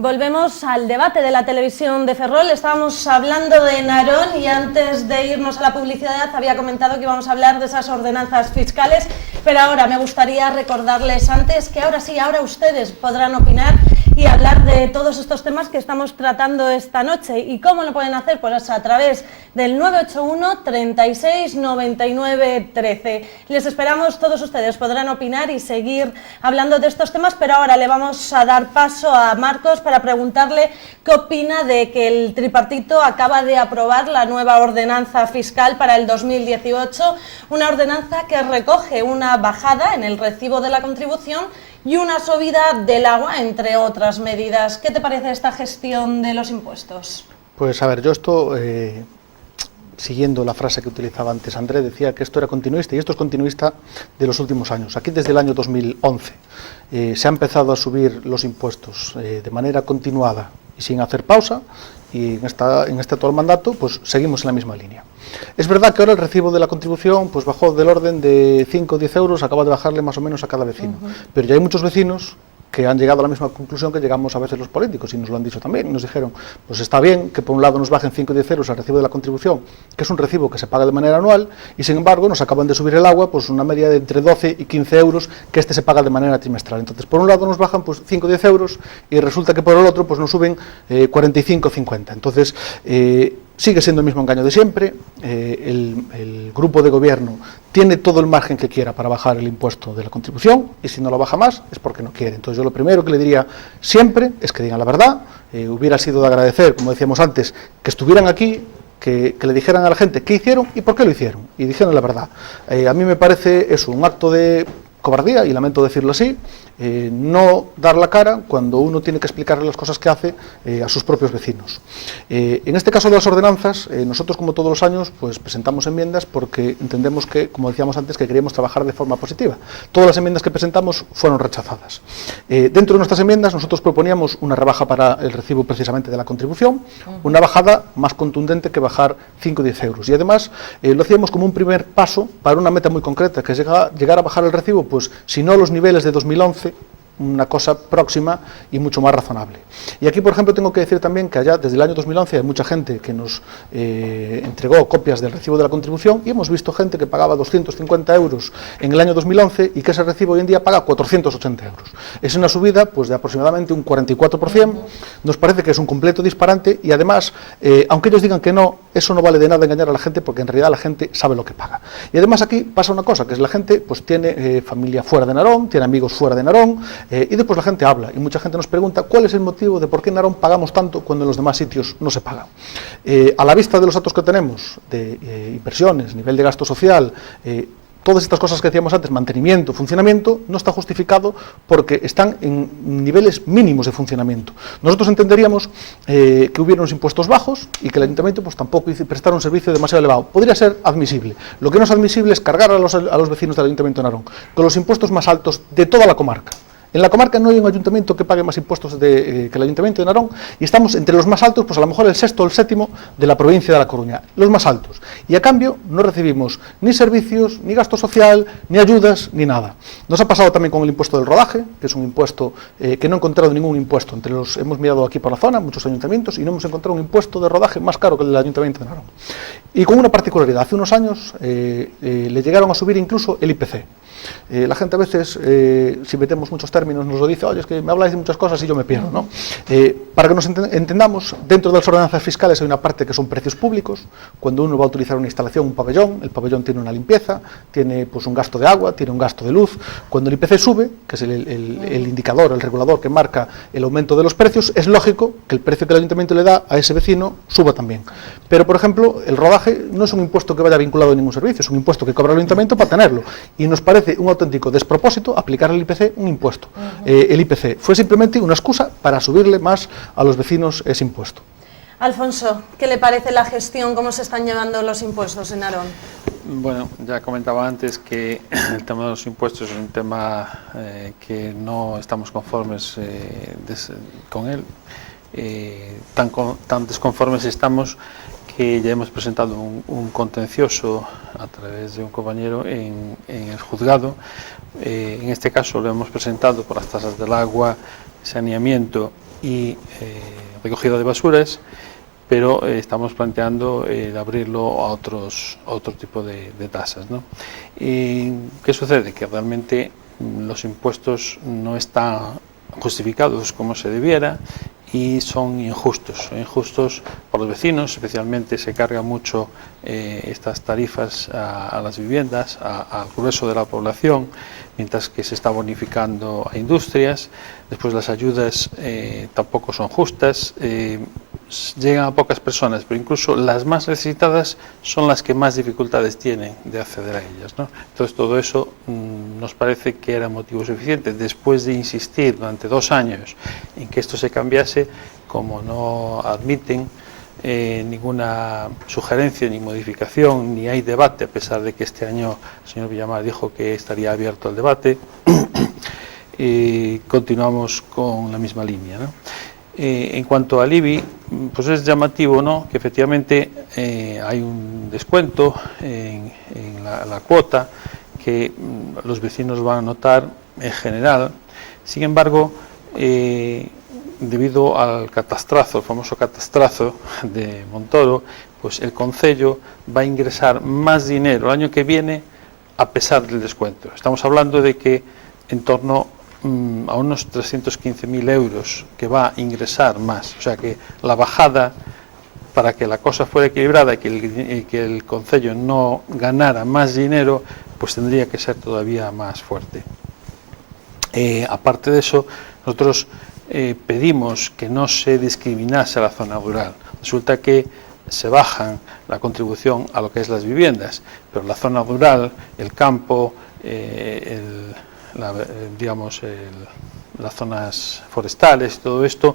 Volvemos al debate de la televisión de Ferrol. Estábamos hablando de Narón y antes de irnos a la publicidad había comentado que íbamos a hablar de esas ordenanzas fiscales, pero ahora me gustaría recordarles antes que ahora sí, ahora ustedes podrán opinar y hablar de todos estos temas que estamos tratando esta noche. ¿Y cómo lo pueden hacer? Pues a través del 981 36 99 13. Les esperamos, todos ustedes podrán opinar y seguir hablando de estos temas, pero ahora le vamos a dar paso a Marcos para preguntarle qué opina de que el tripartito acaba de aprobar la nueva ordenanza fiscal para el 2018, una ordenanza que recoge una bajada en el recibo de la contribución y una subida del agua, entre otras medidas. ¿Qué te parece esta gestión de los impuestos? Pues a ver, yo esto, siguiendo la frase que utilizaba antes André, decía que esto era continuista y esto es continuista de los últimos años. Aquí desde el año 2011 se ha empezado a subir los impuestos de manera continuada y sin hacer pausa, y en este actual mandato pues seguimos en la misma línea. Es verdad que ahora el recibo de la contribución pues bajó del orden de 5 o 10 euros, acaba de bajarle más o menos a cada vecino, pero ya hay muchos vecinos que han llegado a la misma conclusión que llegamos a veces los políticos, y nos lo han dicho también. Nos dijeron, pues está bien que por un lado nos bajen 5 o 10 euros al recibo de la contribución, que es un recibo que se paga de manera anual, y sin embargo nos acaban de subir el agua, pues una media de entre 12 y 15 euros, que se paga de manera trimestral. Entonces, por un lado nos bajan pues 5 o 10 euros, y resulta que por el otro pues nos suben 45 o 50. Entonces, sigue siendo el mismo engaño de siempre. El grupo de gobierno tiene todo el margen que quiera para bajar el impuesto de la contribución, y si no lo baja más es porque no quiere. Entonces yo lo primero que le diría siempre es que digan la verdad. Hubiera sido de agradecer, como decíamos antes, que estuvieran aquí, que le dijeran a la gente qué hicieron y por qué lo hicieron, y dijeron la verdad. A mí me parece eso un acto de cobardía, y lamento decirlo así, no dar la cara cuando uno tiene que explicarle las cosas que hace a sus propios vecinos. En este caso de las ordenanzas, nosotros como todos los años pues presentamos enmiendas porque entendemos que, como decíamos antes, que queríamos trabajar de forma positiva. Todas las enmiendas que presentamos fueron rechazadas. Dentro de nuestras enmiendas nosotros proponíamos una rebaja para el recibo precisamente de la contribución, una bajada más contundente que bajar 5 o 10 euros, y además lo hacíamos como un primer paso para una meta muy concreta, que es llegar a bajar el recibo, pues si no a los niveles de 2011, una cosa próxima y mucho más razonable. Y aquí, por ejemplo, tengo que decir también que allá desde el año 2011 hay mucha gente que nos entregó copias del recibo de la contribución, y hemos visto gente que pagaba 250 euros en el año 2011 y que ese recibo hoy en día paga 480 euros. Es una subida pues de aproximadamente un 44%. Nos parece que es un completo disparate, y además, aunque ellos digan que no, eso no vale de nada engañar a la gente, porque en realidad la gente sabe lo que paga. Y además aquí pasa una cosa, que es la gente pues tiene familia fuera de Narón, tiene amigos fuera de Narón, y después la gente habla, y mucha gente nos pregunta cuál es el motivo de por qué en Narón pagamos tanto cuando en los demás sitios no se paga. A la vista de los datos que tenemos de inversiones, nivel de gasto social, todas estas cosas que decíamos antes, mantenimiento, funcionamiento, no está justificado porque están en niveles mínimos de funcionamiento. Nosotros entenderíamos que hubiera unos impuestos bajos y que el ayuntamiento pues tampoco prestara un servicio demasiado elevado. Podría ser admisible. Lo que no es admisible es cargar a los vecinos del ayuntamiento de Narón con los impuestos más altos de toda la comarca. En la comarca no hay un ayuntamiento que pague más impuestos que el ayuntamiento de Narón, y estamos entre los más altos, pues a lo mejor el sexto o el séptimo de la provincia de La Coruña, los más altos. Y a cambio no recibimos ni servicios, ni gasto social, ni ayudas, ni nada. Nos ha pasado también con el impuesto del rodaje, que es un impuesto que no he encontrado ningún impuesto. Hemos mirado aquí por la zona, muchos ayuntamientos, y no hemos encontrado un impuesto de rodaje más caro que el del ayuntamiento de Narón. Y con una particularidad, hace unos años le llegaron a subir incluso el IPC. La gente a veces, si metemos muchos términos, nos lo dice, oye, es que me habláis de muchas cosas y yo me pierdo, ¿no? Para que nos entendamos, dentro de las ordenanzas fiscales hay una parte que son precios públicos. Cuando uno va a utilizar una instalación, un pabellón, el pabellón tiene una limpieza, tiene pues un gasto de agua, tiene un gasto de luz. Cuando el IPC sube, que es el indicador, el regulador que marca el aumento de los precios, es lógico que el precio que el ayuntamiento le da a ese vecino suba también. Pero, por ejemplo, el rodaje no es un impuesto que vaya vinculado a ningún servicio, es un impuesto que cobra el ayuntamiento para tenerlo, y nos parece un auténtico despropósito aplicar al IPC un impuesto. El IPC fue simplemente una excusa para subirle más a los vecinos ese impuesto. Alfonso, ¿qué le parece la gestión, cómo se están llevando los impuestos en Narón? Bueno, ya comentaba antes que el tema de los impuestos es un tema que no estamos conformes con él. Tan desconformes estamos que ya hemos presentado un contencioso a través de un compañero en el juzgado. En este caso lo hemos presentado por las tasas del agua, saneamiento y recogida de basuras, pero estamos planteando abrirlo a otro tipo de tasas, ¿no? ¿Y qué sucede? Que realmente los impuestos no están justificados como se debiera y son injustos por los vecinos. Especialmente se carga mucho estas tarifas a las viviendas, al grueso de la población, mientras que se está bonificando a industrias. Después las ayudas tampoco son justas, llegan a pocas personas, pero incluso las más necesitadas son las que más dificultades tienen de acceder a ellas, ¿no? Entonces todo eso nos parece que era motivo suficiente. Después de insistir durante 2 años en que esto se cambiase, como no admiten ninguna sugerencia ni modificación, ni hay debate, a pesar de que este año el señor Villamar dijo que estaría abierto al debate, continuamos con la misma línea, ¿no? En cuanto al IBI, pues es llamativo, ¿no?, que efectivamente hay un descuento en la cuota que los vecinos van a notar en general. Sin embargo, debido al catastrazo, el famoso catastrazo de Montoro, pues el concello va a ingresar más dinero el año que viene a pesar del descuento. Estamos hablando de que en torno a unos 315.000 euros que va a ingresar más. O sea que la bajada, para que la cosa fuera equilibrada y que el concello no ganara más dinero, pues tendría que ser todavía más fuerte. Aparte de eso, nosotros pedimos que no se discriminase a la zona rural. Resulta que se bajan la contribución a lo que es las viviendas, pero la zona rural, el campo, las zonas forestales y todo esto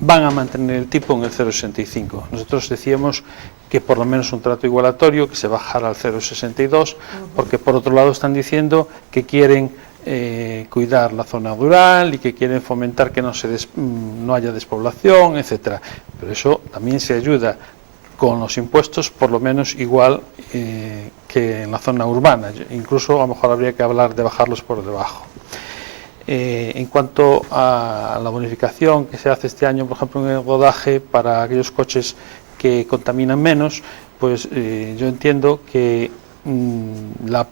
van a mantener el tipo en el 0,65. Nosotros decíamos que por lo menos un trato igualatorio, que se bajara al 0,62, porque por otro lado están diciendo que quieren cuidar la zona rural y que quieren fomentar que no haya despoblación, etcétera. Pero eso también se ayuda con los impuestos, por lo menos igual que en la zona urbana. Incluso a lo mejor habría que hablar de bajarlos por debajo. En cuanto a la bonificación que se hace este año, por ejemplo, en el rodaje para aquellos coches que contaminan menos, pues yo entiendo que el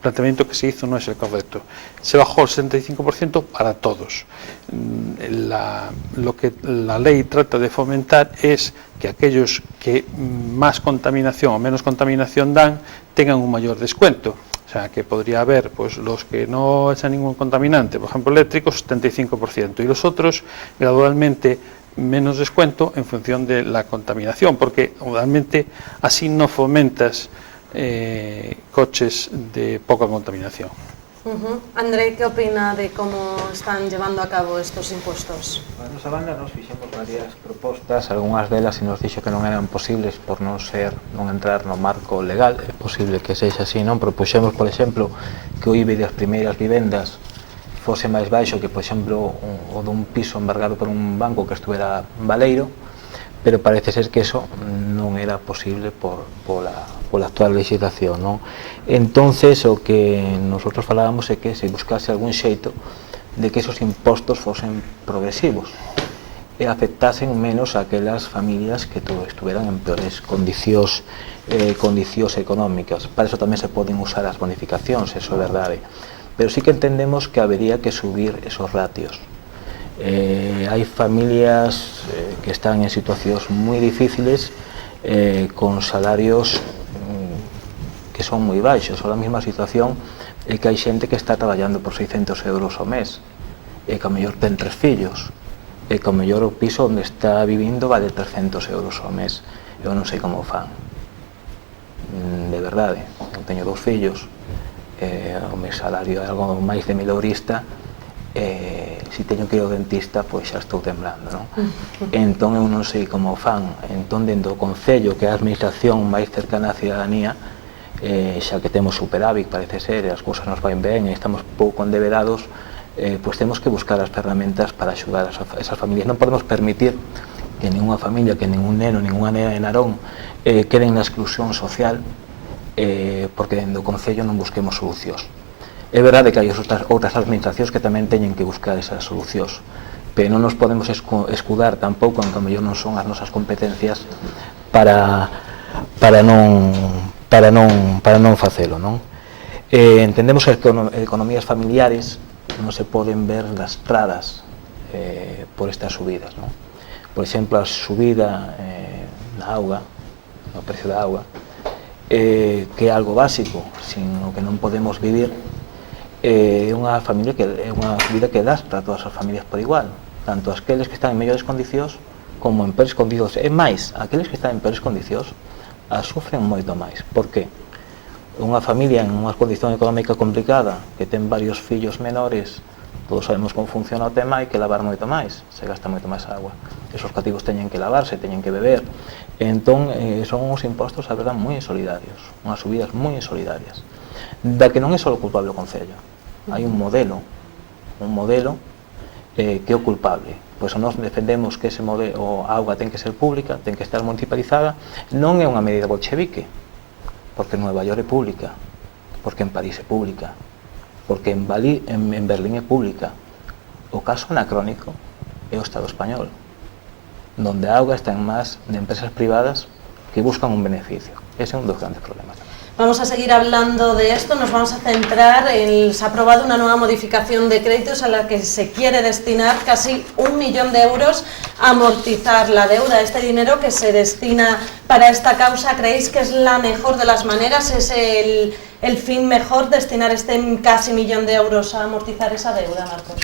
planteamiento que se hizo no es el correcto. Se bajó el 75% para todos. Lo que la ley trata de fomentar es que aquellos que más contaminación o menos contaminación dan tengan un mayor descuento. O sea, que podría haber, pues, los que no echan ningún contaminante, por ejemplo eléctricos, 75%, y los otros gradualmente menos descuento en función de la contaminación, porque realmente así no fomentas coches de poca contaminación. André, ¿qué opina de cómo están llevando a cabo estos impuestos? A nosa banda nos fixemos varias propostas, algunhas delas se nos dixo que non eran posibles por non entrar no marco legal. É posible que sexa así, non? Propuxemos, por exemplo, que o IBI das primeiras vivendas fose máis baixo que, por exemplo, o dun piso embargado por un banco que estuvera baleiro, pero parece ser que eso non era posible pola actual legislación, non? Entonces, o que nosotros falábamos é que se buscase algún xeito de que esos impostos fosen progresivos e afectasen menos a aquelas familias que estuveran en peores condicións económicas. Para eso tamén se poden usar as bonificacións, eso é verdade, pero sí que entendemos que habería que subir esos ratios. Hai familias que están en situacións moi difíciles con salarios que son moi baixos. A mesma situación é que hai xente que está traballando por 600 euros ao mes e que a mellor ten 3 fillos e que a mellor o piso onde está vivindo vale 300 euros ao mes. Eu non sei como fan, de verdade. Eu teño 2 fillos, o meu salario é algo máis de mileurista. Se teño que ir ao dentista, pois xa estou temblando, non? Entón eu non sei como fan. Entón, dentro do Concello, que é a administración máis cercana á cidadanía, xa que temos superávit, parece ser, e as cousas nos van ben e estamos pouco endeberados, pois temos que buscar as ferramentas para axudar a esas familias. Non podemos permitir que ninguna familia, que ningún neno, ninguna nena de Narón queden na exclusión social porque dentro do Concello non busquemos solucións. É verdade que hai outras administracións que tamén teñen que buscar esas solucións, pero non nos podemos escudar tampouco en que a mellor non son as nosas competencias para non facelo, non? Entendemos que economías familiares non se poden ver lastradas por estas subidas, non? Por exemplo, a subida da auga, o precio da auga, que é algo básico, sin o que non podemos vivir, é unha subida que lastra a todas as familias por igual, tanto aqueles que están en mellores condicións como en peores condicións, e máis, aqueles que están en peores condicións as sufren moito máis. Por que? Unha familia en unha condición económica complicada que ten varios fillos menores, todos sabemos como funciona o tema, hai que lavar moito máis, se gasta moito máis agua, esos cativos teñen que lavarse, teñen que beber, entón son uns impostos, a verdade, moi insolidarios, unhas subidas moi insolidarias, da que non é só o culpable o Concello, hai un modelo que é o culpable. Pois nós defendemos que ese modelo, a auga ten que ser pública, ten que estar municipalizada, non é unha medida bolchevique, porque en Nueva York é pública, porque en París é pública, porque en Berlín é pública. O caso anacrónico é o Estado español, donde a auga está en más de empresas privadas que buscan un beneficio. Ese é un dos grandes problemas. Vamos a seguir hablando de esto, nos vamos a centrar en, se ha aprobado una nueva modificación de créditos a la que se quiere destinar casi 1 millón de euros a amortizar la deuda. Este dinero que se destina para esta causa, ¿creéis que es la mejor de las maneras? ¿Es el fin mejor destinar este casi 1 millón de euros a amortizar esa deuda, Marcos?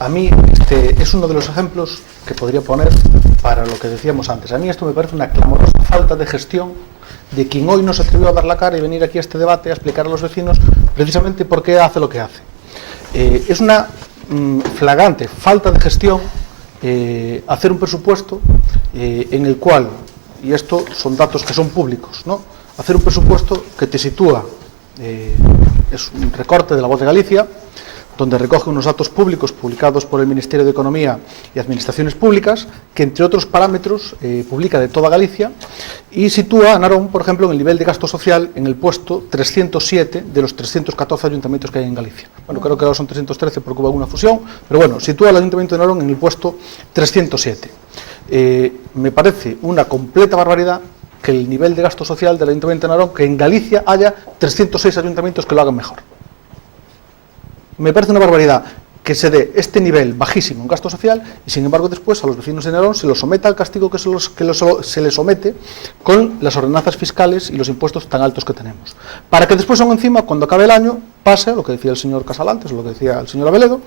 A mí este es uno de los ejemplos que podría poner para lo que decíamos antes. A mí esto me parece una clamorosa falta de gestión de quien hoy no se atrevió a dar la cara y venir aquí a este debate a explicar a los vecinos precisamente por qué hace lo que hace. Es una flagrante falta de gestión hacer un presupuesto en el cual, y esto son datos que son públicos, ¿no? Hacer un presupuesto que te sitúa, es un recorte de La Voz de Galicia, donde recoge unos datos públicos publicados por el Ministerio de Economía y Administraciones Públicas, que entre otros parámetros publica de toda Galicia y sitúa a Narón, por ejemplo, en el nivel de gasto social en el puesto 307 de los 314 ayuntamientos que hay en Galicia. Bueno, creo que ahora son 313 porque hubo alguna fusión, pero bueno, sitúa al Ayuntamiento de Narón en el puesto 307. Me parece una completa barbaridad que el nivel de gasto social del Ayuntamiento de Narón, que en Galicia haya 306 ayuntamientos que lo hagan mejor. Me parece una barbaridad que se dé este nivel bajísimo en gasto social y sin embargo después a los vecinos de Narón se los someta al castigo que se les somete con las ordenanzas fiscales y los impuestos tan altos que tenemos. Para que después aún encima, cuando acabe el año, pase lo que decía el señor Casal antes, lo que decía el señor Abeledo,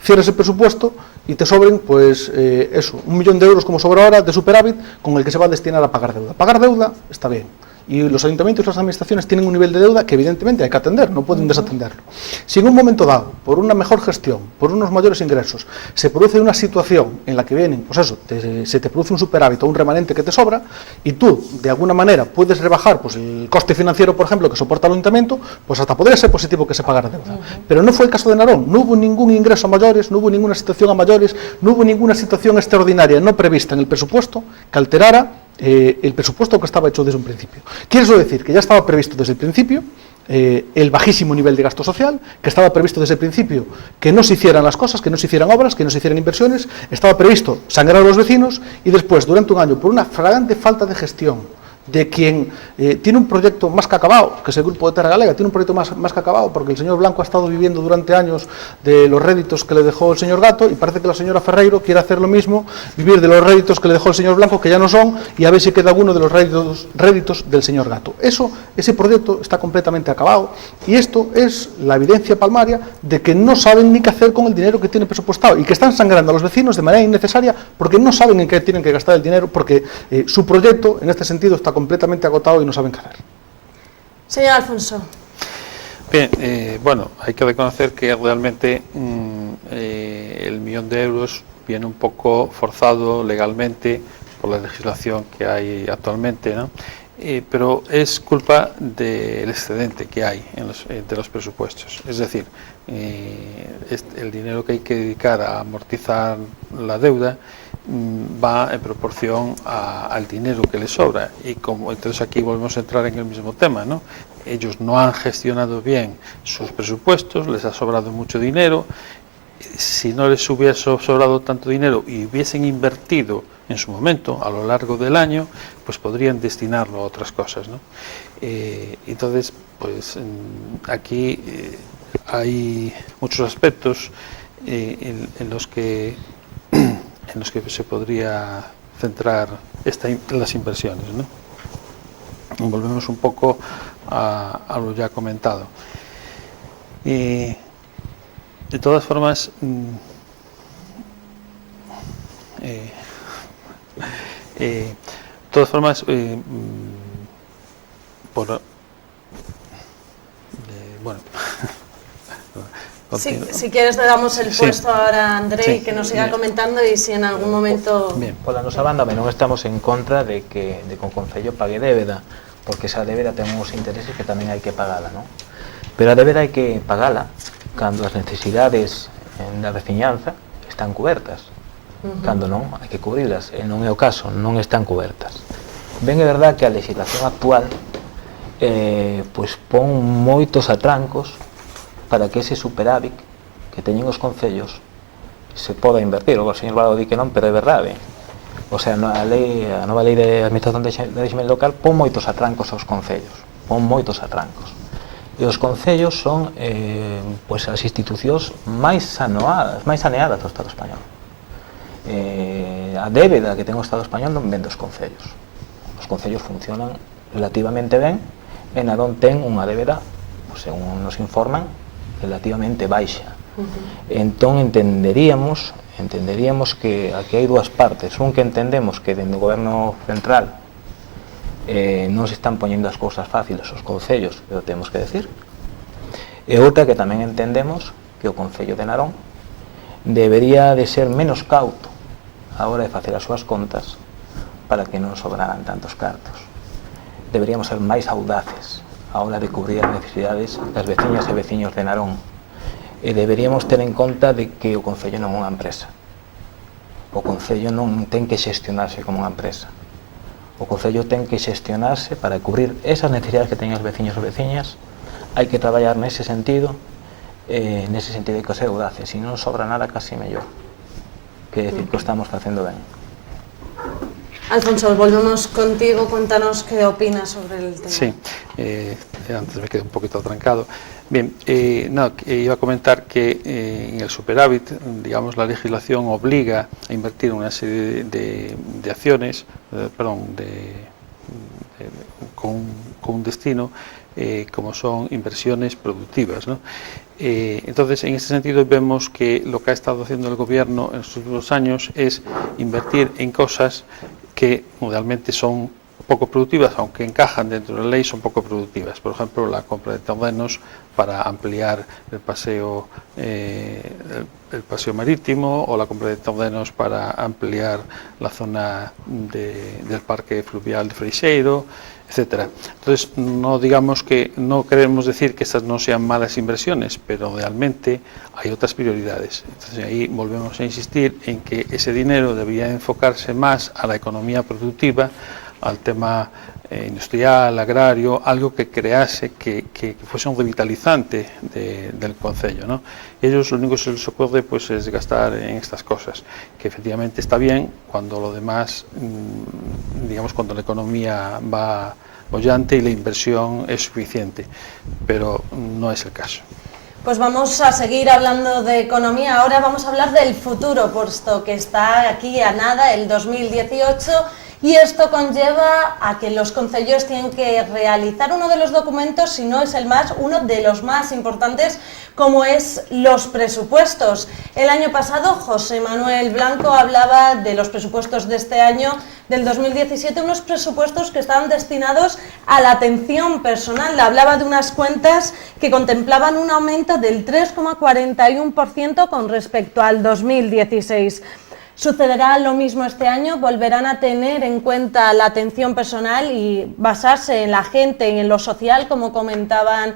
cierres el presupuesto y te sobren, pues eso, 1 millón de euros como sobra ahora de superávit con el que se va a destinar a pagar deuda. Pagar deuda está bien. Y los ayuntamientos y las administraciones tienen un nivel de deuda que evidentemente hay que atender, no pueden desatenderlo. Si en un momento dado, por una mejor gestión, por unos mayores ingresos, se produce una situación en la que vienen, pues eso, se te produce un superávit o un remanente que te sobra, y tú, de alguna manera, puedes rebajar pues, el coste financiero, por ejemplo, que soporta el ayuntamiento, pues hasta podría ser positivo que se pagara deuda. Pero no fue el caso de Narón, no hubo ningún ingreso a mayores, no hubo ninguna situación a mayores, no hubo ninguna situación extraordinaria no prevista en el presupuesto que alterara el presupuesto que estaba hecho desde un principio. Quiere eso decir que ya estaba previsto desde el principio el bajísimo nivel de gasto social, que estaba previsto desde el principio que no se hicieran las cosas, que no se hicieran obras, que no se hicieran inversiones, estaba previsto sangrar a los vecinos y después, durante un año, por una flagrante falta de gestión de quien tiene un proyecto más que acabado, que es el Grupo de Terra Galega, tiene un proyecto más que acabado, porque el señor Blanco ha estado viviendo durante años de los réditos que le dejó el señor Gato, y parece que la señora Ferreiro quiere hacer lo mismo, vivir de los réditos que le dejó el señor Blanco, que ya no son, y a ver si queda alguno de los réditos del señor Gato. Ese proyecto está completamente acabado, y esto es la evidencia palmaria de que no saben ni qué hacer con el dinero que tienen presupuestado, y que están sangrando a los vecinos de manera innecesaria, porque no saben en qué tienen que gastar el dinero, porque su proyecto, en este sentido, está completamente agotado y no saben qué hacer. Señor Alfonso. Bien, bueno, hay que reconocer que realmente el 1 millón de euros viene un poco forzado legalmente por la legislación que hay actualmente, ¿no? Pero es culpa del excedente que hay de los presupuestos. Es decir, el dinero que hay que dedicar a amortizar la deuda va en proporción al dinero que les sobra, y entonces aquí volvemos a entrar en el mismo tema, ¿no? Ellos no han gestionado bien sus presupuestos, les ha sobrado mucho dinero, si no les hubiese sobrado tanto dinero y hubiesen invertido en su momento, a lo largo del año, pues podrían destinarlo a otras cosas, ¿no? Entonces, pues aquí hay muchos aspectos en los que se podría centrar las inversiones, ¿no? Volvemos un poco a lo ya comentado. De todas formas, bueno, si quieres le damos el puesto ahora a André y que nos siga bien. comentando, y si en algún momento... Bien. Pola nosa banda, non estamos en contra de que o Concello pague débeda, porque esa débeda ten uns intereses que tamén hai que pagala, non? Pero a débeda hai que pagala cando as necesidades da veciñanza están cubertas. Cando non, hai que cubrilas, e non é o caso, non están cubertas. Ben é verdad que a legislación actual pois pon moitos atrancos para que ese superávit que teñen os concellos se poda invertir. O señor Valado di que non, pero é verdade. O sea, a nova lei de administración de régimen local pon moitos atrancos aos concellos, pon moitos atrancos. E os concellos son pois as institucións máis saneadas do Estado español. A débeda que ten o Estado español non ven dos concellos. Os concellos funcionan relativamente ben e Narón ten unha débeda, según nos informan, relativamente baixa. Entón entenderíamos que aquí hai dúas partes. Un, que entendemos que dentro do goberno central non se están poñendo as cousas fáciles aos concellos, pero temos que decir. E outra, que tamén entendemos que o Concello de Narón debería de ser menos cauto a hora de facer as súas contas para que non sobraran tantos cartos. Deberíamos ser máis audaces a hora de cubrir as necesidades das veciñas e veciños de Narón, e deberíamos ter en conta de que o Concello non é unha empresa. O Concello non ten que xestionarse como unha empresa. O Concello ten que xestionarse para cubrir esas necesidades que teñen os veciños e veciñas. Hai que traballar nese sentido de que ser audaces. Se non sobra nada, casi mellor. Que decir que o estamos facendo ben. Alfonso, volvemos contigo, cuéntanos qué opinas sobre el tema. Sí, antes me quedé un poquito atrancado. Bien, iba a comentar que en el superávit, digamos, la legislación obliga a invertir una serie de acciones, con un destino, como son inversiones productivas, ¿no? Entonces, en ese sentido, vemos que lo que ha estado haciendo el gobierno en los últimos años es invertir en cosas que realmente son poco productivas, aunque encajan dentro de la ley, son poco productivas. Por ejemplo, la compra de terrenos para ampliar el paseo marítimo, o la compra de terrenos para ampliar la zona del parque fluvial de Freixeiro, etcétera. Entonces, no queremos decir que estas no sean malas inversiones, pero realmente hay otras prioridades. Entonces, ahí volvemos a insistir en que ese dinero debería enfocarse más a la economía productiva, al tema industrial, agrario, algo que crease, que fuese un revitalizante del concello, ¿no? Ellos lo único que se les ocurre pues es gastar en estas cosas, que efectivamente está bien cuando lo demás, digamos, cuando la economía va bollante y la inversión es suficiente, pero no es el caso. Pues vamos a seguir hablando de economía. Ahora vamos a hablar del futuro, puesto que está aquí a nada el 2018, y esto conlleva a que los concellos tienen que realizar uno de los documentos, si no es uno de los más importantes, como es los presupuestos. El año pasado José Manuel Blanco hablaba de los presupuestos de este año, del 2017, unos presupuestos que estaban destinados a la atención personal. Hablaba de unas cuentas que contemplaban un aumento del 3,41% con respecto al 2016. ¿Sucederá lo mismo este año? ¿Volverán a tener en cuenta la atención personal y basarse en la gente, en lo social, como comentaban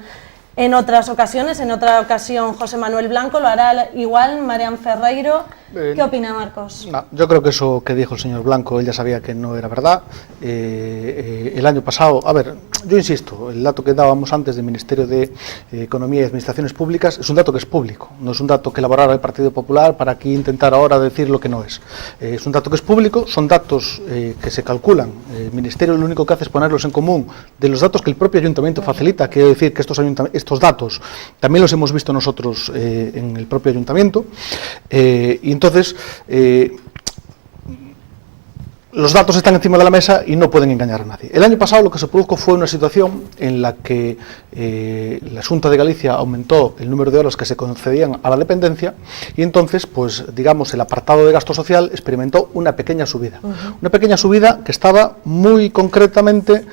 en otras ocasiones? En otra ocasión José Manuel Blanco, lo hará igual Marian Ferreiro. ¿Qué opina Marcos? No, yo creo que eso que dijo el señor Blanco, él ya sabía que no era verdad. El año pasado, a ver, yo insisto, el dato que dábamos antes del Ministerio de Economía y Administraciones Públicas es un dato que es público, no es un dato que elaborara el Partido Popular para aquí intentar ahora decir lo que no es. Es un dato que es público, son datos que se calculan. El Ministerio lo único que hace es ponerlos en común de los datos que el propio Ayuntamiento facilita. Quiero decir que estos datos también los hemos visto nosotros en el propio Ayuntamiento. Y entonces, los datos están encima de la mesa y no pueden engañar a nadie. El año pasado lo que se produjo fue una situación en la que la Xunta de Galicia aumentó el número de horas que se concedían a la dependencia y entonces, pues digamos, el apartado de gasto social experimentó una pequeña subida. Una pequeña subida que estaba muy concretamente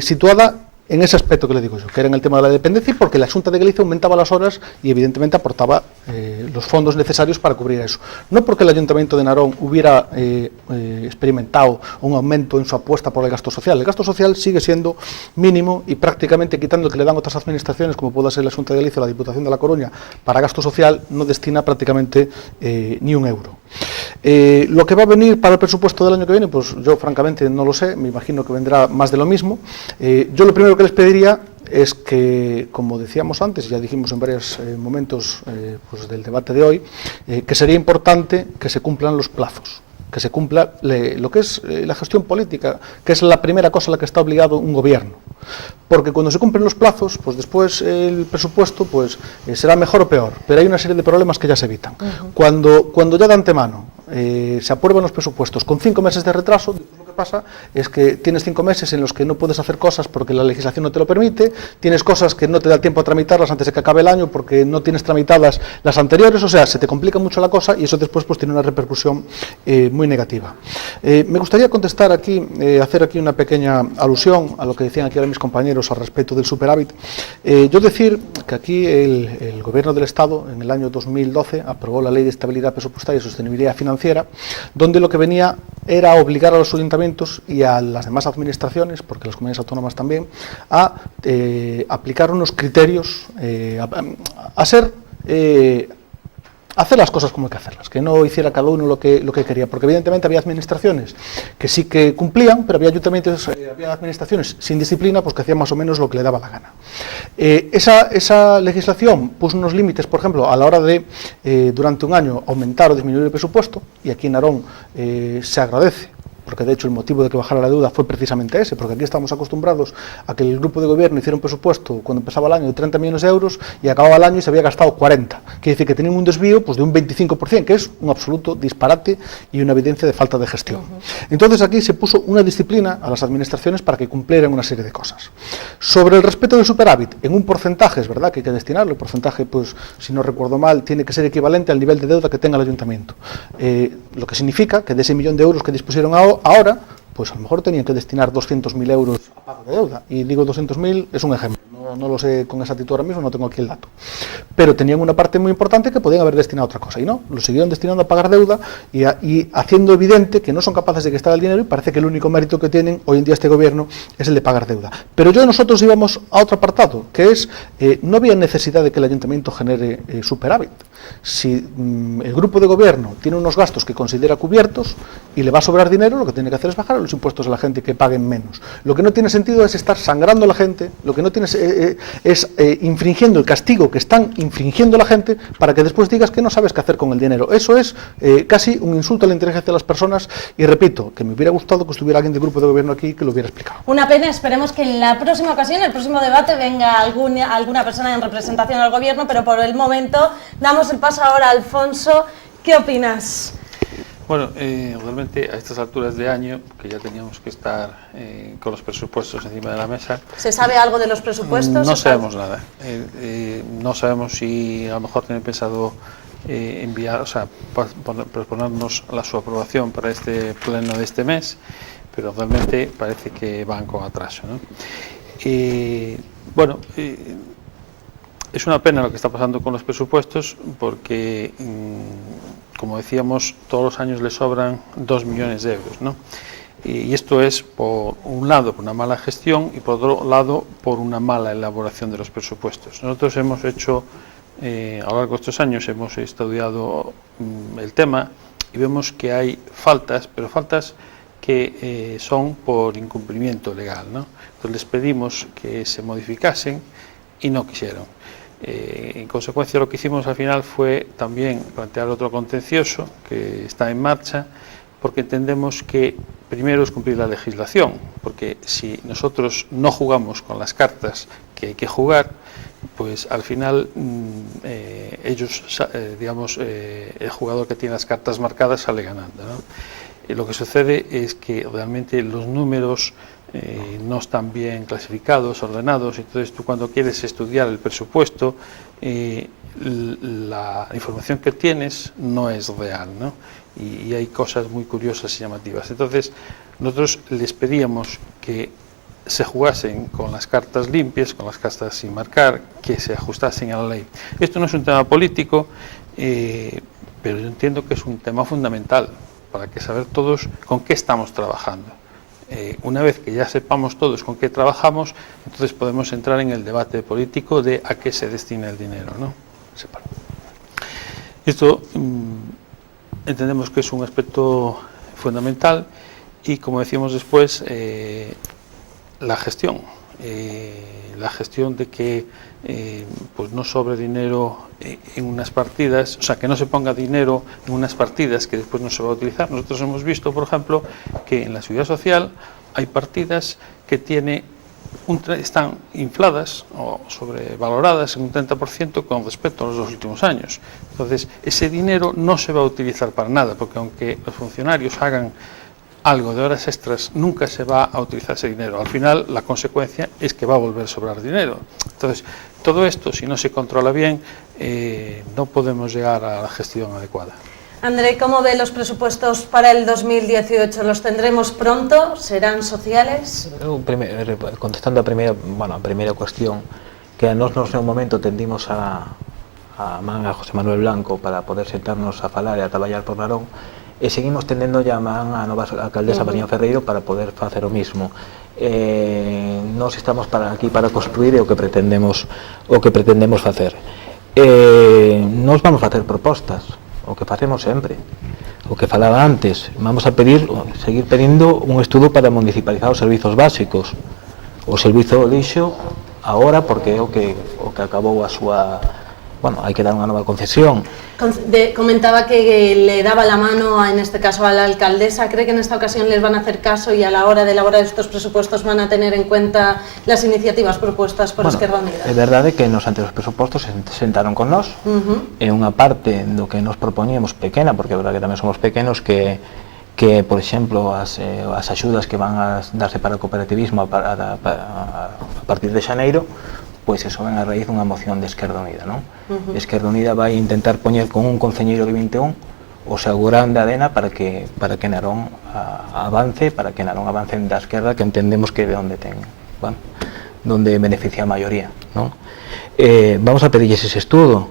situada en ese aspecto que le digo yo, que era en el tema de la dependencia, y porque la Xunta de Galicia aumentaba las horas y evidentemente aportaba los fondos necesarios para cubrir eso. No porque el Ayuntamiento de Narón hubiera experimentado un aumento en su apuesta por el gasto social. El gasto social sigue siendo mínimo y prácticamente, quitando el que le dan otras administraciones, como pueda ser la Xunta de Galicia o la Diputación de La Coruña, para gasto social no destina prácticamente ni un euro. Lo que va a venir para el presupuesto del año que viene, pues yo francamente no lo sé, me imagino que vendrá más de lo mismo. Yo lo primero que les pediría es que, como decíamos antes, ya dijimos en varios momentos pues del debate de hoy, que sería importante que se cumplan los plazos, que se cumpla lo que es la gestión política, que es la primera cosa a la que está obligado un gobierno. Porque cuando se cumplen los plazos, pues después el presupuesto pues será mejor o peor, pero hay una serie de problemas que ya se evitan. Cuando ya de antemano se aprueban los presupuestos con 5 meses de retraso, lo que pasa es que tienes 5 meses en los que no puedes hacer cosas porque la legislación no te lo permite, tienes cosas que no te da tiempo a tramitarlas antes de que acabe el año porque no tienes tramitadas las anteriores, o sea, se te complica mucho la cosa y eso después pues tiene una repercusión muy negativa. Me gustaría contestar aquí, hacer aquí una pequeña alusión a lo que decían aquí ahora mis compañeros al respecto del superávit. Yo decir que aquí el Gobierno del Estado en el año 2012 aprobó la Ley de Estabilidad Presupuestaria y Sostenibilidad Financiera, donde lo que venía era obligar a los ayuntamientos y a las demás administraciones, porque las comunidades autónomas también, a aplicar unos criterios, hacer las cosas como hay que hacerlas, que no hiciera cada uno lo que quería, porque evidentemente había administraciones que sí que cumplían, pero había ayuntamientos, había administraciones sin disciplina, pues que hacían más o menos lo que le daba la gana. Esa legislación puso unos límites, por ejemplo, a la hora de, durante un año, aumentar o disminuir el presupuesto, y aquí en Narón se agradece, porque de hecho el motivo de que bajara la deuda fue precisamente ese, porque aquí estamos acostumbrados a que el grupo de gobierno hiciera un presupuesto cuando empezaba el año de 30 millones de euros y acababa el año y se había gastado 40. Quiere decir que tenían un desvío pues, de un 25%, que es un absoluto disparate y una evidencia de falta de gestión. Entonces aquí se puso una disciplina a las administraciones para que cumplieran una serie de cosas. Sobre el respeto del superávit, en un porcentaje, es verdad que hay que destinarlo, el porcentaje, pues si no recuerdo mal, tiene que ser equivalente al nivel de deuda que tenga el ayuntamiento. Lo que significa que de ese 1 millón de euros que dispusieron ahora, pues a lo mejor tenían que destinar 200.000 euros a pago de deuda. Y digo 200.000, es un ejemplo, no lo sé con exactitud ahora mismo, no tengo aquí el dato. Pero tenían una parte muy importante que podían haber destinado a otra cosa, y no, lo siguieron destinando a pagar deuda y haciendo evidente que no son capaces de gastar el dinero, y parece que el único mérito que tienen hoy en día este gobierno es el de pagar deuda. Pero nosotros íbamos a otro apartado, que es, no había necesidad de que el ayuntamiento genere superávit. Si el grupo de gobierno tiene unos gastos que considera cubiertos y le va a sobrar dinero, lo que tiene que hacer es bajar los impuestos a la gente, que paguen menos. Lo que no tiene sentido es estar sangrando a la gente, lo que no tiene es infringiendo el castigo que están infringiendo la gente para que después digas que no sabes qué hacer con el dinero. Eso es casi un insulto a la inteligencia de las personas, y repito, que me hubiera gustado que estuviera alguien del grupo de gobierno aquí que lo hubiera explicado. Una pena, esperemos que en la próxima ocasión, el próximo debate, venga alguna persona en representación del gobierno, pero por el momento damos el paso ahora a Alfonso. ¿Qué opinas? Bueno, realmente a estas alturas de año, que ya teníamos que estar con los presupuestos encima de la mesa... ¿Se sabe algo de los presupuestos? No sabemos nada. No sabemos si a lo mejor tienen pensado enviar, o sea, proponernos su aprobación para este pleno de este mes, pero realmente parece que van con atraso, ¿no? Bueno, es una pena lo que está pasando con los presupuestos, porque, como decíamos, todos los años le sobran 2 millones de euros, ¿no? Y esto es, por un lado, por una mala gestión, y por otro lado, por una mala elaboración de los presupuestos. Nosotros hemos hecho a lo largo de estos años hemos estudiado el tema y vemos que hay faltas, pero faltas que son por incumplimiento legal, ¿no? Entonces les pedimos que se modificasen y no quisieron. En consecuencia, lo que hicimos al final fue también plantear otro contencioso que está en marcha, porque entendemos que primero es cumplir la legislación, porque si nosotros no jugamos con las cartas que hay que jugar, pues al final ellos, digamos, el jugador que tiene las cartas marcadas sale ganando, ¿no? Y lo que sucede es que realmente los números no están bien clasificados, ordenados, entonces tú cuando quieres estudiar el presupuesto, la información que tienes no es real, ¿no? Y hay cosas muy curiosas y llamativas. Entonces nosotros les pedíamos que se jugasen con las cartas limpias, con las cartas sin marcar, que se ajustasen a la ley. Esto no es un tema político, pero yo entiendo que es un tema fundamental para que saber todos con qué estamos trabajando. Una vez que ya sepamos todos con qué trabajamos, entonces podemos entrar en el debate político de a qué se destina el dinero, ¿no? Esto entendemos que es un aspecto fundamental y, como decíamos después, la gestión de que pues no sobre dinero en unas partidas, o sea, que no se ponga dinero en unas partidas que después no se va a utilizar. Nosotros hemos visto, por ejemplo, que en la Seguridad Social hay partidas que están infladas o sobrevaloradas en un 30% con respecto a los 2 últimos años. Entonces, ese dinero no se va a utilizar para nada, porque aunque los funcionarios hagan algo de horas extras, nunca se va a utilizar ese dinero. Al final, la consecuencia es que va a volver a sobrar dinero. Entonces, todo esto, si no se controla bien, no podemos llegar a la gestión adecuada. André, ¿cómo ve los presupuestos para el 2018? ¿Los tendremos pronto? ¿Serán sociales? Contestando a primeira cuestión, que a nós no seu momento tendimos a José Manuel Blanco para poder sentarnos a falar e a traballar por Narón, e seguimos tendendo a man a nova alcaldesa Mariño Ferreiro para poder facer o mismo. Nós estamos aquí para construir o que pretendemos facer. Nós vamos facer propostas, o que facemos sempre, o que falaba antes. Vamos a seguir pedindo un estudo para municipalizar os servizos básicos. O servizo do lixo agora, porque é o que acabou a súa... Bueno, hai que dar unha nova concesión. Comentaba que le daba la mano, en este caso, a la alcaldesa. ¿Cree que en esta ocasión les van a hacer caso y a la hora de elaborar estos presupuestos van a tener en cuenta las iniciativas propuestas por Esquerda Unida? É verdade que nos anteriores presupostos se sentaron con nós, e unha parte do que nos proponíamos pequena, porque é verdade que tamén somos pequenos, que por exemplo, as axudas que van a darse para o cooperativismo a partir de xaneiro, pois eso ven a raíz dunha moción de Esquerda Unida, non? Esquerda Unida vai intentar poñer con un concelleiro de 21 o seu grande adena para que Narón avance, para que Narón avance da esquerda, que entendemos que é de onde ten, bueno, donde beneficia a maioría, non? Vamos a pedirles ese estudo,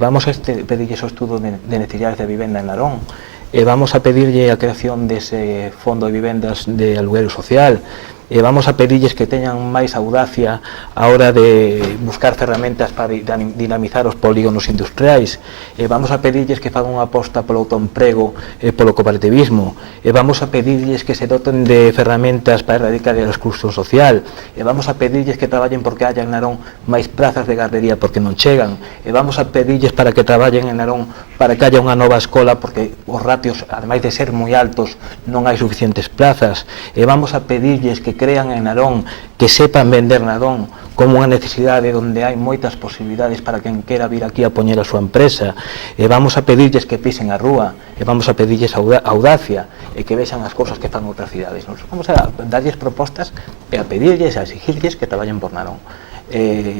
vamos a pedirles o estudo de necesidades de vivenda en Narón, vamos a pedirlle a creación dese fondo de vivendas de aluguero social, vamos a pedirles que teñan máis audacia a hora de buscar ferramentas para dinamizar os polígonos industriais, vamos a pedirles que fagan unha aposta polo autoemprego e polo cooperativismo, vamos a pedirles que se doten de ferramentas para erradicar a exclusión social, vamos a pedirles que traballen porque haya en Narón máis plazas de gardería porque non chegan, vamos a pedirles para que traballen en Narón para que haya unha nova escola porque os ratios, ademais de ser moi altos, non hai suficientes plazas, vamos a pedirles que crean en Narón, que sepan vender Narón como unha necesidade onde hai moitas posibilidades para quen quera vir aquí a poñer a súa empresa, vamos a pedirles que pisen a rúa, vamos a pedirles audacia e que vexan as cousas que fan outras cidades. Nos vamos a darlles propostas e a pedirlles, a exigirlles que traballen por Narón.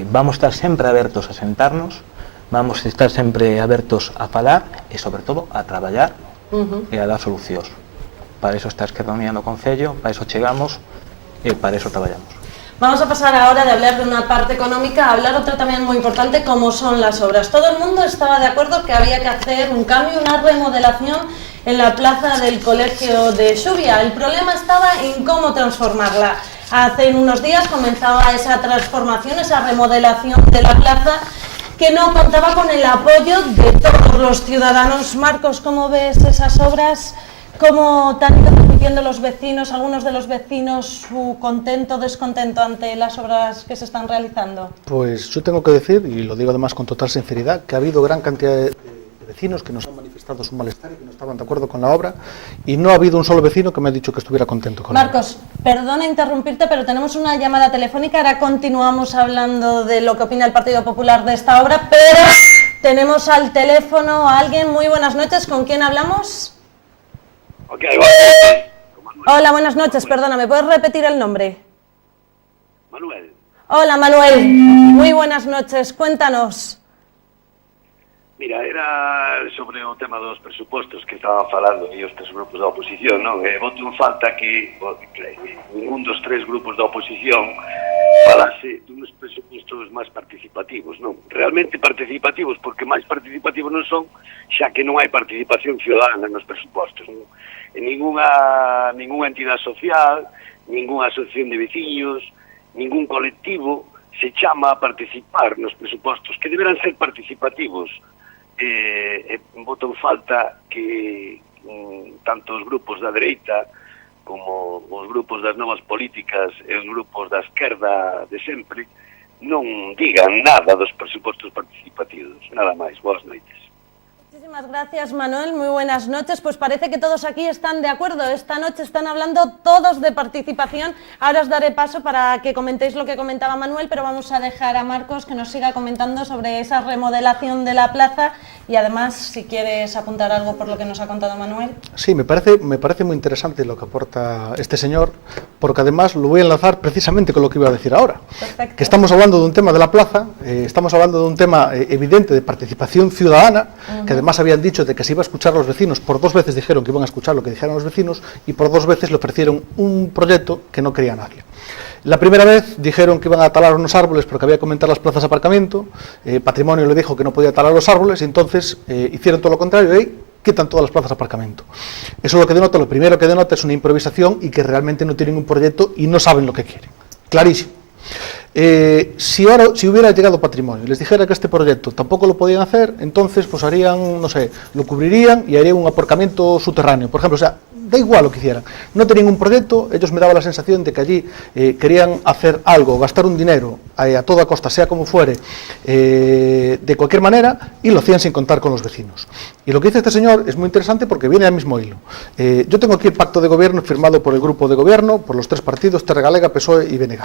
Vamos a estar sempre abertos a sentarnos, vamos a estar sempre abertos a falar e, sobre todo, a traballar e a dar solucións. Para iso está Esquerda Unida no Concello, para iso chegamos e para eso trabajamos. Vamos a pasar ahora de hablar de una parte económica a hablar otra también muy importante, como son las obras. Todo el mundo estaba de acuerdo que había que hacer un cambio, una remodelación en la plaza del Colegio de Xubia. El problema estaba en cómo transformarla. Hace unos días comenzaba esa transformación, esa remodelación de la plaza, que no contaba con el apoyo de todos los ciudadanos. Marcos, ¿cómo ves esas obras? ¿Cómo están transmitiendo los vecinos, algunos de los vecinos, su contento o descontento ante las obras que se están realizando? Pues yo tengo que decir, y lo digo además con total sinceridad, que ha habido gran cantidad de vecinos que nos han manifestado su malestar y que no estaban de acuerdo con la obra, y no ha habido un solo vecino que me ha dicho que estuviera contento con ella. Marcos, perdona interrumpirte, pero tenemos una llamada telefónica, ahora continuamos hablando de lo que opina el Partido Popular de esta obra, pero tenemos al teléfono a alguien. Muy buenas noches, ¿con quién hablamos? Okay, bueno. Hola, buenas noches, perdona, ¿me puedes repetir el nombre? Manuel. Hola, Manuel, muy buenas noches, cuéntanos. Mira, era sobre o tema dos presupostos que estaban falando e os tres grupos da oposición, non? Voto en falta que ningún dos tres grupos da oposición falase duns presupostos máis participativos, non? Realmente participativos, porque máis participativos non son, xa que non hai participación ciudadana nos presupostos, non? En ninguna entidade social, ninguna asociación de veciños, ningún colectivo se chama a participar nos presupostos, que deberán ser participativos. Voto en falta que tanto os grupos da dereita como os grupos das novas políticas e os grupos da esquerda de sempre non digan nada dos presupostos participativos. Nada máis, boas noites. Muchísimas gracias, Manuel, muy buenas noches. Pues parece que todos aquí están de acuerdo. Esta noche están hablando todos de participación. Ahora os daré paso para que comentéis lo que comentaba Manuel, pero vamos a dejar a Marcos que nos siga comentando sobre esa remodelación de la plaza y además, si quieres apuntar algo por lo que nos ha contado Manuel. Sí, me parece muy interesante lo que aporta este señor, porque además lo voy a enlazar precisamente con lo que iba a decir ahora. Perfecto. Que estamos hablando de un tema de la plaza, estamos hablando de un tema evidente de participación ciudadana, que además habían dicho de que se iba a escuchar a los vecinos, por 2 veces dijeron que iban a escuchar lo que dijeron los vecinos y por 2 veces le ofrecieron un proyecto que no quería nadie. La primera vez dijeron que iban a talar unos árboles porque había que aumentar las plazas de aparcamiento, Patrimonio le dijo que no podía talar los árboles y entonces hicieron todo lo contrario y quitan todas las plazas de aparcamiento. Eso lo que denota, lo primero que denota es una improvisación y que realmente no tienen un proyecto y no saben lo que quieren. Clarísimo. Si hubiera llegado Patrimonio y les dijera que este proyecto tampoco lo podían hacer, entonces pues harían, no sé, lo cubrirían y harían un aparcamiento subterráneo, por ejemplo, o sea, da igual lo que hicieran. No tenían un proyecto, ellos me daban la sensación de que allí querían hacer algo, gastar un dinero a toda costa, sea como fuere, de cualquier manera, y lo hacían sin contar con los vecinos. Y lo que dice este señor es muy interesante porque viene al mismo hilo. Yo tengo aquí el pacto de gobierno firmado por el grupo de gobierno, por los 3 partidos, Terra Galega, PSOE y BNG.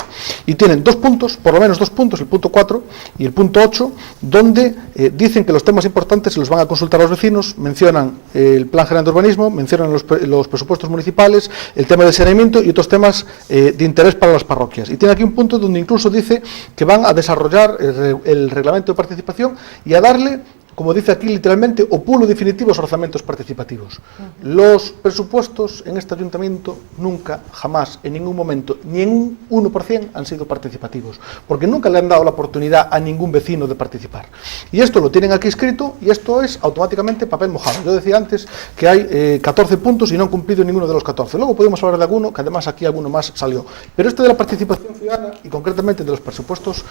Y tienen 2 puntos, por lo menos 2 puntos, el punto 4 y el punto 8, donde dicen que los temas importantes se los van a consultar a los vecinos, mencionan el Plan General de Urbanismo, mencionan los presupuestos municipales, el tema del saneamiento y otros temas de interés para las parroquias. Y tiene aquí un punto donde incluso dice que van a desarrollar el reglamento de participación y a darle, como dice aquí literalmente, o pulo definitivo aos orzamentos participativos. Los presupuestos en este ayuntamiento nunca, jamás, en ningún momento, ni en un 1% han sido participativos, porque nunca le han dado la oportunidad a ningún vecino de participar. Y esto lo tienen aquí escrito y esto es automáticamente papel mojado. Yo decía antes que hay 14 puntos y no han cumplido ninguno de los 14. Luego podemos hablar de alguno, que además aquí alguno más salió. Pero este de la participación ciudadana y concretamente de los presupuestos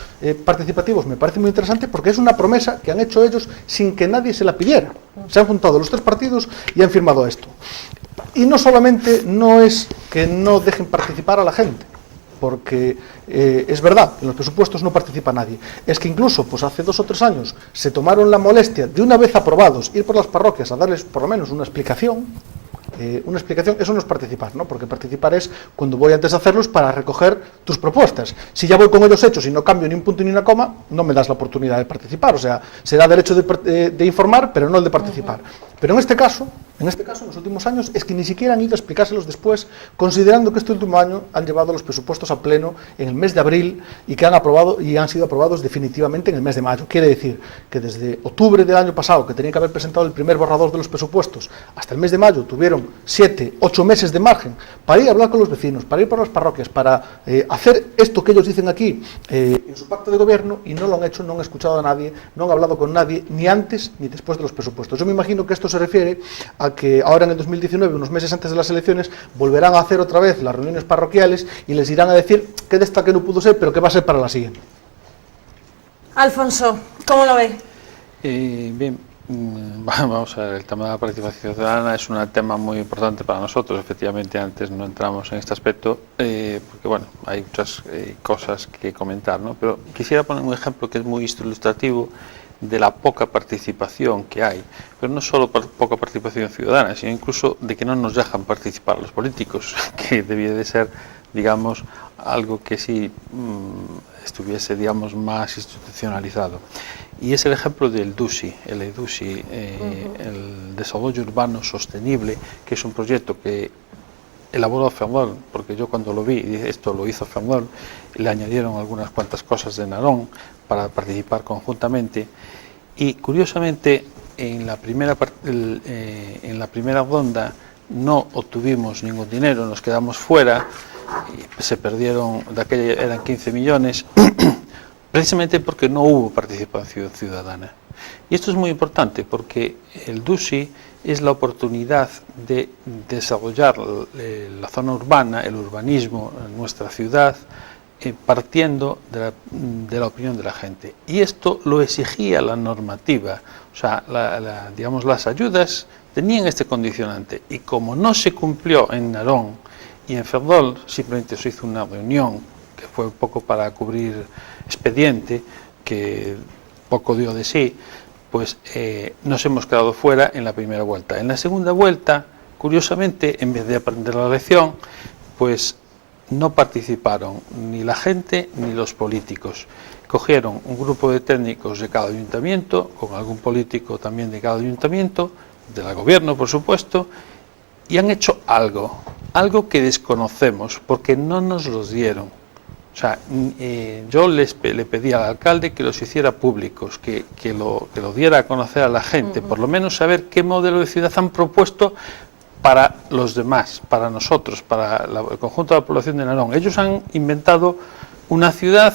participativos me parece muy interesante porque es una promesa que han hecho ellos sin que nadie se la pidiera. Se han juntado los 3 partidos y han firmado esto. Y no solamente no es que no dejen participar a la gente, porque es verdad, en los presupuestos no participa nadie. Es que incluso pues hace 2 o 3 años se tomaron la molestia de, una vez aprobados, ir por las parroquias a darles por lo menos una explicación. Eso no es participar, ¿no? Porque participar es cuando voy antes de hacerlos para recoger tus propuestas. Si ya voy con ellos hechos y no cambio ni un punto ni una coma, no me das la oportunidad de participar. O sea, se da derecho de informar, pero no el de participar. Pero en este caso, en los últimos años, es que ni siquiera han ido a explicárselos después, considerando que este último año han llevado los presupuestos a pleno en el mes de abril y que han sido aprobados definitivamente en el mes de mayo. Quiere decir que desde octubre del año pasado, que tenían que haber presentado el primer borrador de los presupuestos, hasta el mes de mayo tuvieron 7, 8 meses de margen para ir a hablar con los vecinos, para ir por las parroquias, para hacer esto que ellos dicen aquí en su pacto de gobierno, y no lo han hecho, no han escuchado a nadie, no han hablado con nadie, ni antes ni después de los presupuestos. Yo me imagino que esto se refiere a que ahora en el 2019, unos meses antes de las elecciones, volverán a hacer otra vez las reuniones parroquiales y les irán a decir que de esta que no pudo ser, pero que va a ser para la siguiente. Alfonso, ¿cómo lo ve? Bien, vamos a ver, el tema de la participación ciudadana es un tema muy importante para nosotros. Efectivamente, antes no entramos en este aspecto, porque bueno, hay muchas cosas que comentar, ¿no? Pero quisiera poner un ejemplo que es muy ilustrativo de la poca participación que hay, pero no solo poca participación ciudadana, sino incluso de que no nos dejan participar los políticos, que debía de ser, digamos, algo que sí estuviese, digamos, más institucionalizado. Y es el ejemplo del DUSI, el EDUSI, el Desarrollo Urbano Sostenible, que es un proyecto que elaboró Ferrol, porque yo cuando lo vi, esto lo hizo Ferrol, le añadieron algunas cuantas cosas de Narón para participar conjuntamente, y curiosamente en la primera ronda no obtuvimos ningún dinero, nos quedamos fuera, y se perdieron, de aquella eran 15 millones, precisamente porque no hubo participación ciudadana. Y esto es muy importante porque el DUSI es la oportunidad de desarrollar la zona urbana, el urbanismo en nuestra ciudad, partiendo de la opinión de la gente. Y esto lo exigía la normativa, o sea, digamos, las ayudas tenían este condicionante, y como no se cumplió en Narón y en Ferrol, simplemente se hizo una reunión que fue un poco para cubrir expediente, que poco dio de sí, pues nos hemos quedado fuera en la primera vuelta. En la segunda vuelta, curiosamente, en vez de aprender la lección, pues no participaron ni la gente ni los políticos. Cogieron un grupo de técnicos de cada ayuntamiento, con algún político también de cada ayuntamiento, del gobierno por supuesto, y han hecho algo que desconocemos porque no nos los dieron. O sea, yo le pedí al alcalde que los hiciera públicos, que lo diera a conocer a la gente, por lo menos saber qué modelo de ciudad han propuesto para los demás, para nosotros, para el conjunto de la población de Narón. Ellos han inventado una ciudad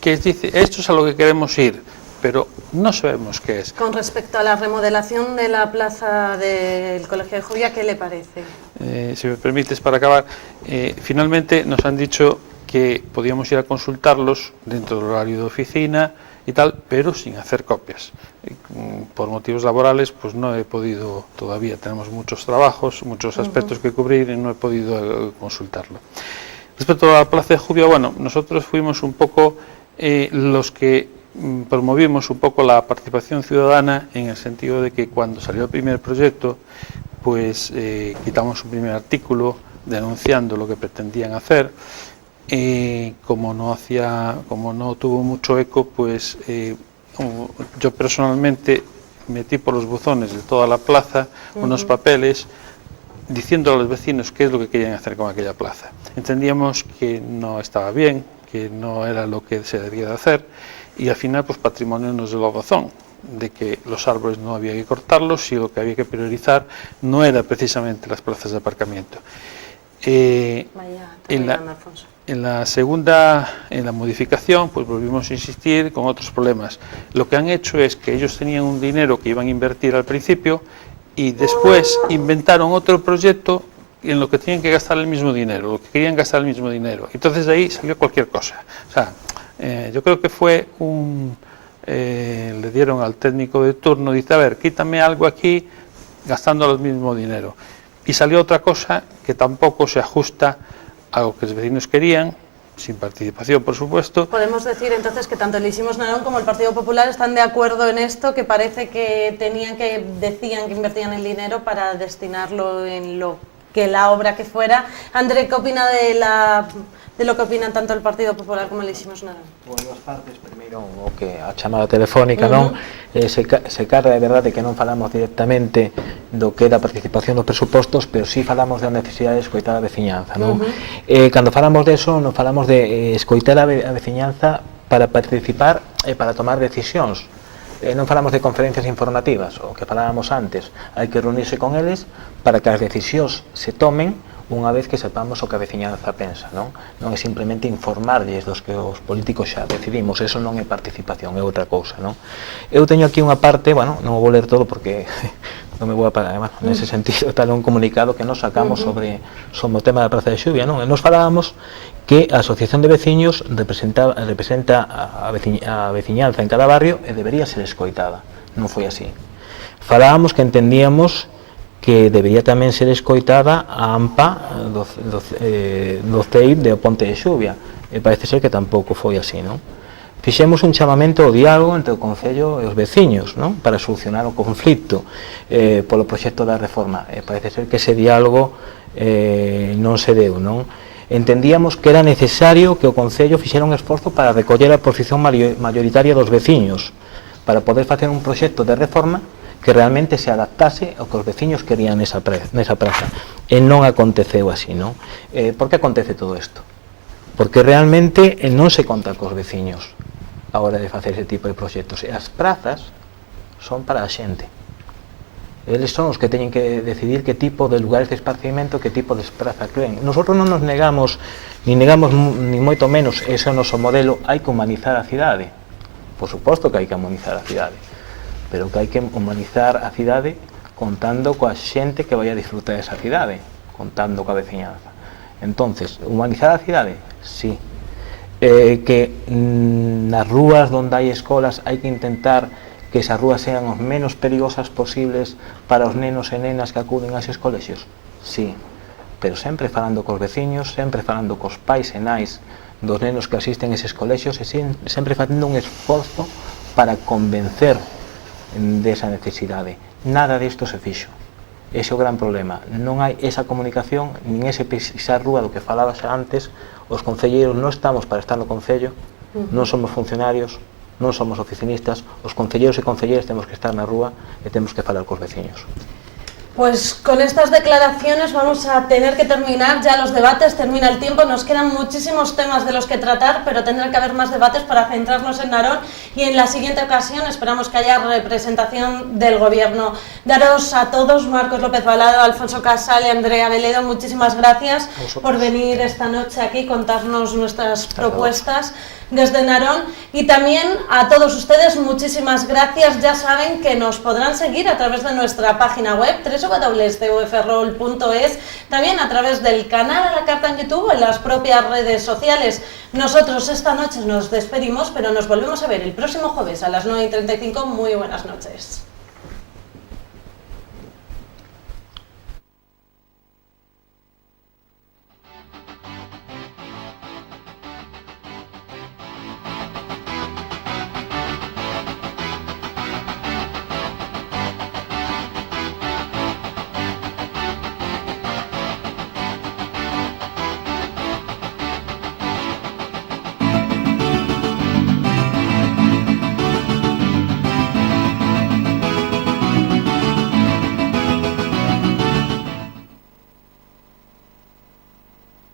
que dice, esto es a lo que queremos ir, pero no sabemos qué es. Con respecto a la remodelación de la plaza del Colegio de Jubia, ¿qué le parece? Si me permites, para acabar, finalmente nos han dicho que podíamos ir a consultarlos dentro del horario de oficina y tal, pero sin hacer copias. Por motivos laborales, pues no he podido todavía, tenemos muchos trabajos, muchos aspectos que cubrir y no he podido consultarlo. Respecto a la Plaza de Jubia, bueno, nosotros fuimos un poco los que promovimos un poco la participación ciudadana, en el sentido de que cuando salió el primer proyecto, pues quitamos un primer artículo denunciando lo que pretendían hacer. Como no tuvo mucho eco, pues yo personalmente metí por los buzones de toda la plaza unos papeles diciendo a los vecinos qué es lo que querían hacer con aquella plaza. Entendíamos que no estaba bien, que no era lo que se debía de hacer, y al final pues Patrimonio nos dio la razón de que los árboles no había que cortarlos y lo que había que priorizar no era precisamente las plazas de aparcamiento. En la modificación, pues volvimos a insistir con otros problemas. Lo que han hecho es que ellos tenían un dinero que iban a invertir al principio y después inventaron otro proyecto en lo que tenían que gastar el mismo dinero, lo que querían gastar el mismo dinero. Entonces de ahí salió cualquier cosa. O sea, yo creo que fue le dieron al técnico de turno, dice, a ver, quítame algo aquí gastando el mismo dinero. Y salió otra cosa que tampoco se ajusta a lo que los vecinos querían, sin participación, por supuesto. Podemos decir entonces que tanto el Hicimos Narón como el Partido Popular están de acuerdo en esto, que parece que decían que invertían el dinero para destinarlo en lo que la obra que fuera. André, ¿qué opina de lo que opinan tanto el Partido Popular como el Hicimos Narón? Por duas partes, primeiro o que a chamada telefónica, non? Se carga de verdade que non falamos directamente do que é da participación dos presupostos, pero sí falamos da necesidade de escoitar a veciñanza, non? Cando falamos de eso, non falamos de escoitar a veciñanza para participar e para tomar decisións. Non falamos de conferencias informativas, o que falábamos antes, hai que reunirse con eles para que as decisións se tomen unha vez que sepamos o que a veciñanza pensa, non? Non é simplemente informarlles dos que os políticos xa decidimos, eso non é participación, é outra cousa, non? Eu teño aquí unha parte, bueno, non vou ler todo porque non me vou a parar, bueno, nese sentido tal un comunicado que nos sacamos sobre o tema da Praza de Xuvia, non? E nos falábamos que a Asociación de Veciños representa a veciñanza en cada barrio e debería ser escoitada. Non foi así. Falábamos que entendíamos que debería tamén ser escoitada a AMPA do CEIP de Ponte de Xuvia, e parece ser que tampouco foi así, non? Fixemos un chamamento ao diálogo entre o Concello e os veciños, non? Para solucionar o conflito polo proxecto da reforma, e parece ser que ese diálogo non se deu, non? Entendíamos que era necesario que o Concello fixera un esforzo para recoller a posición mayoritaria dos veciños, para poder facer un proxecto de reforma que realmente se adaptase ao que os veciños querían nesa praza. E non aconteceu así, non? Por que acontece todo isto? Porque realmente non se conta cos veciños a hora de facer ese tipo de proxectos. E as prazas son para a xente. Eles son os que teñen que decidir que tipo de lugares de esparcimento, que tipo de praza creen. Nosotros non nos negamos, ni moito menos, ese é o noso modelo, hai que humanizar a cidade. Por suposto que hai que humanizar a cidade, pero que hai que humanizar a cidade contando coa xente que vai a disfrutar desa cidade, contando coa veciñanza. Entonces, humanizar a cidade? Sí. Que nas rúas onde hai escolas hai que intentar que esas rúas sean os menos perigosas posibles para os nenos e nenas que acuden a eses colexios? Sí, pero sempre falando cos veciños, sempre falando cos pais e nais dos nenos que asisten a eses colexios e sempre facendo un esforzo para convencer desa necesidade. Nada disto se fixo. Ese é o gran problema. Non hai esa comunicación, nin ese pisar rúa do que falaba xa antes. Os concelleiros non estamos para estar no Concello, non somos funcionarios, non somos oficinistas. Os concelleiros e concelleiras temos que estar na rúa e temos que falar cos veciños. Pues con estas declaraciones vamos a tener que terminar ya los debates, termina el tiempo, nos quedan muchísimos temas de los que tratar, pero tendrá que haber más debates para centrarnos en Narón y en la siguiente ocasión esperamos que haya representación del Gobierno. Daros a todos, Marcos López Balado, Alfonso Casal y Andrea Veledo, muchísimas gracias por venir esta noche aquí, contarnos nuestras propuestas desde Narón, y también a todos ustedes muchísimas gracias. Ya saben que nos podrán seguir a través de nuestra página web www.tvferrol.es, también a través del canal a la carta en YouTube o en las propias redes sociales. Nosotros esta noche nos despedimos, pero nos volvemos a ver el próximo jueves a las 9:35. Muy buenas noches.